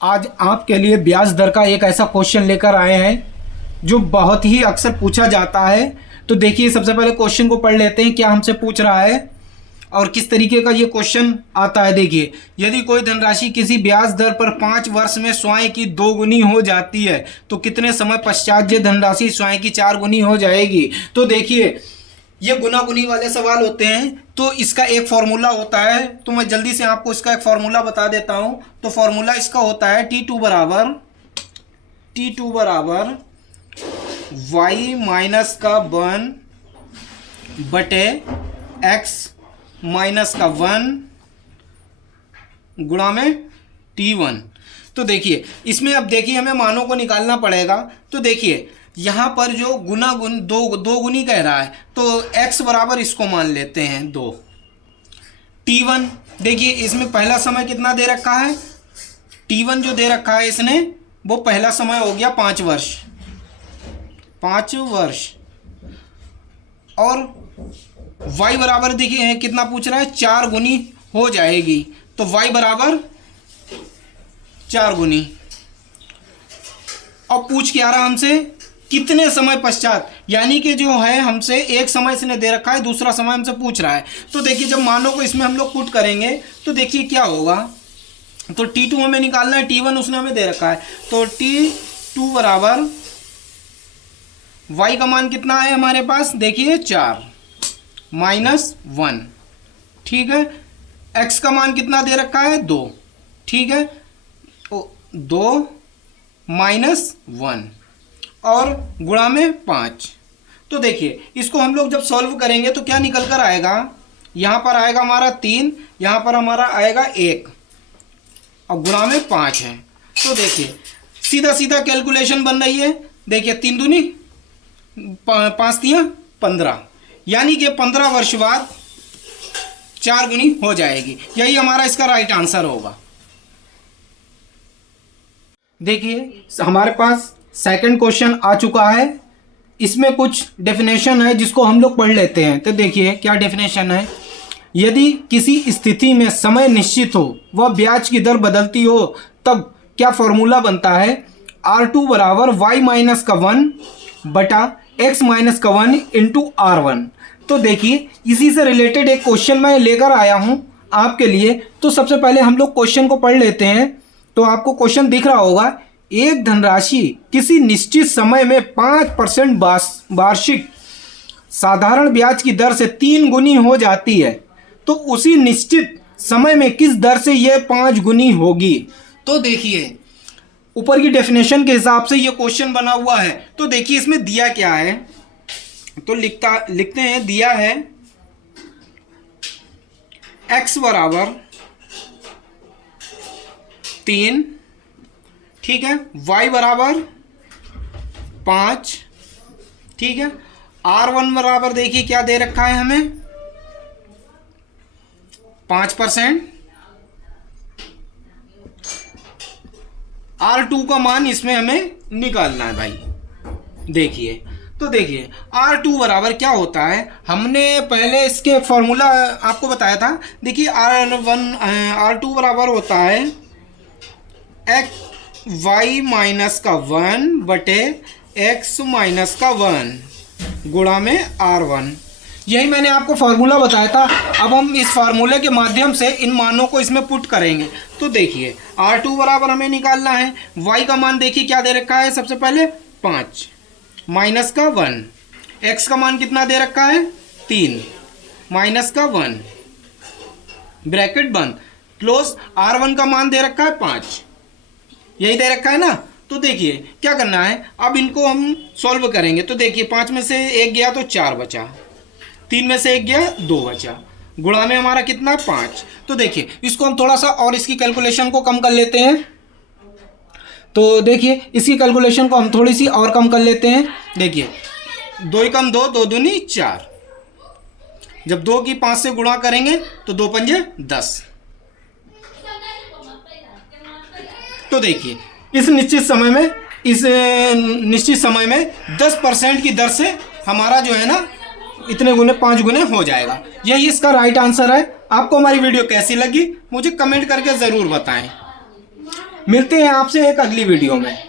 आज आपके लिए ब्याज दर का एक ऐसा क्वेश्चन लेकर आए हैं जो बहुत ही अक्सर पूछा जाता है। तो देखिए, सबसे पहले क्वेश्चन को पढ़ लेते हैं, क्या हमसे पूछ रहा है और किस तरीके का ये क्वेश्चन आता है। देखिए, यदि कोई धनराशि किसी ब्याज दर पर 5 वर्ष में स्वयं की 2 गुनी हो जाती है तो कितने समय पश्चात ये धनराशि स्वयं की 4 गुनी हो जाएगी। तो देखिए, ये गुना गुनी वाले सवाल होते हैं, तो इसका एक फॉर्मूला होता है। तो मैं जल्दी से आपको इसका एक फॉर्मूला बता देता हूं। तो फॉर्मूला इसका होता है T2 बराबर y माइनस का 1 बटे x माइनस का 1 गुणा में T1। तो देखिए, इसमें अब देखिए हमें मानों को निकालना पड़ेगा। तो देखिए, यहाँ पर जो गुना गुन दो गुनी कह रहा है, तो x बराबर इसको मान लेते हैं 2। T1 देखिए, इसमें पहला समय कितना दे रखा है, T1 जो दे रखा है इसने, वो पहला समय हो गया 5 वर्ष। और y बराबर देखिए कितना पूछ रहा है, 4 गुनी हो जाएगी। तो y बराबर 4 गुनी। अब पूछ क्या रहा हमसे, कितने समय पश्चात, यानी कि जो है हमसे एक समय इसने दे रखा है, दूसरा समय हमसे पूछ रहा है। तो देखिए, जब मानों को इसमें हम लोग पुट करेंगे तो देखिए क्या होगा। तो T2 हमें निकालना है, T1 उसने हमें दे रखा है। तो T2 बराबर y का मान कितना है हमारे पास, देखिए 4 माइनस 1, ठीक है। x का मान कितना दे रखा है, 2, ठीक है। 2 माइनस 1 और गुणा में 5। तो देखिए, इसको हम लोग जब सॉल्व करेंगे तो क्या निकल कर आएगा, यहाँ पर आएगा हमारा 3, यहाँ पर हमारा आएगा 1 और गुणा में 5 है। तो देखिए, सीधा सीधा कैलकुलेशन बन रही है। देखिए, 3 दूनी 5 तियां 15, यानी कि 15 वर्ष बाद 4 गुनी हो जाएगी। यही हमारा इसका राइट आंसर होगा। देखिए, हमारे पास सेकंड क्वेश्चन आ चुका है। इसमें कुछ डेफिनेशन है जिसको हम लोग पढ़ लेते हैं। तो देखिए क्या डेफिनेशन है, यदि किसी स्थिति में समय निश्चित हो वह ब्याज की दर बदलती हो तब क्या फॉर्मूला बनता है, R2 बराबर y माइनस का 1 बटा x माइनस का 1 इंटू R1। तो देखिए, इसी से रिलेटेड एक क्वेश्चन मैं लेकर आया हूँ आपके लिए। तो सबसे पहले हम लोग क्वेश्चन को पढ़ लेते हैं। तो आपको क्वेश्चन दिख रहा होगा, एक धनराशि किसी निश्चित समय में 5% वार्षिक साधारण ब्याज की दर से 3 गुनी हो जाती है, तो उसी निश्चित समय में किस दर से यह 5 गुनी होगी। तो देखिए, ऊपर की डेफिनेशन के हिसाब से यह क्वेश्चन बना हुआ है। तो देखिए, इसमें दिया क्या है, तो लिखते हैं, दिया है x बराबर 3, ठीक है, y बराबर 5, ठीक है। R1 बराबर देखिए क्या दे रखा है हमें, 5%। R2 का मान इसमें हमें निकालना है भाई। देखिए, तो देखिए R2 बराबर क्या होता है, हमने पहले इसके फॉर्मूला आपको बताया था। देखिए, R2 बराबर होता है y माइनस का 1 बटे x माइनस का 1 गुणा में R1। यही मैंने आपको फार्मूला बताया था। अब हम इस फार्मूले के माध्यम से इन मानों को इसमें पुट करेंगे। तो देखिए, R2 बराबर हमें निकालना है, y का मान देखिए क्या दे रखा है, सबसे पहले 5 माइनस का 1, x का मान कितना दे रखा है, 3 माइनस का 1, ब्रैकेट बंद, क्लोज। R1 का मान दे रखा है 5, यही दे रखा है ना। तो देखिए क्या करना है, अब इनको हम सॉल्व करेंगे। तो देखिए, 5 में से 1 गया तो 4 बचा, 3 में से 1 गया 2 बचा, गुणा में हमारा कितना 5। तो देखिए, इसको हम थोड़ा सा और इसकी कैलकुलेशन को कम कर लेते हैं। तो देखिए, इसकी कैलकुलेशन को हम थोड़ी सी और कम कर लेते हैं। देखिए, 2 ही कम 2, 2 दूनी 4, जब 2 की 5 से गुणा करेंगे तो 2 पंजे 10। तो देखिए, इस निश्चित समय में 10% की दर से हमारा जो है ना, इतने गुने 5 गुने हो जाएगा। यही इसका राइट आंसर है। आपको हमारी वीडियो कैसी लगी मुझे कमेंट करके ज़रूर बताएं। मिलते हैं आपसे एक अगली वीडियो में।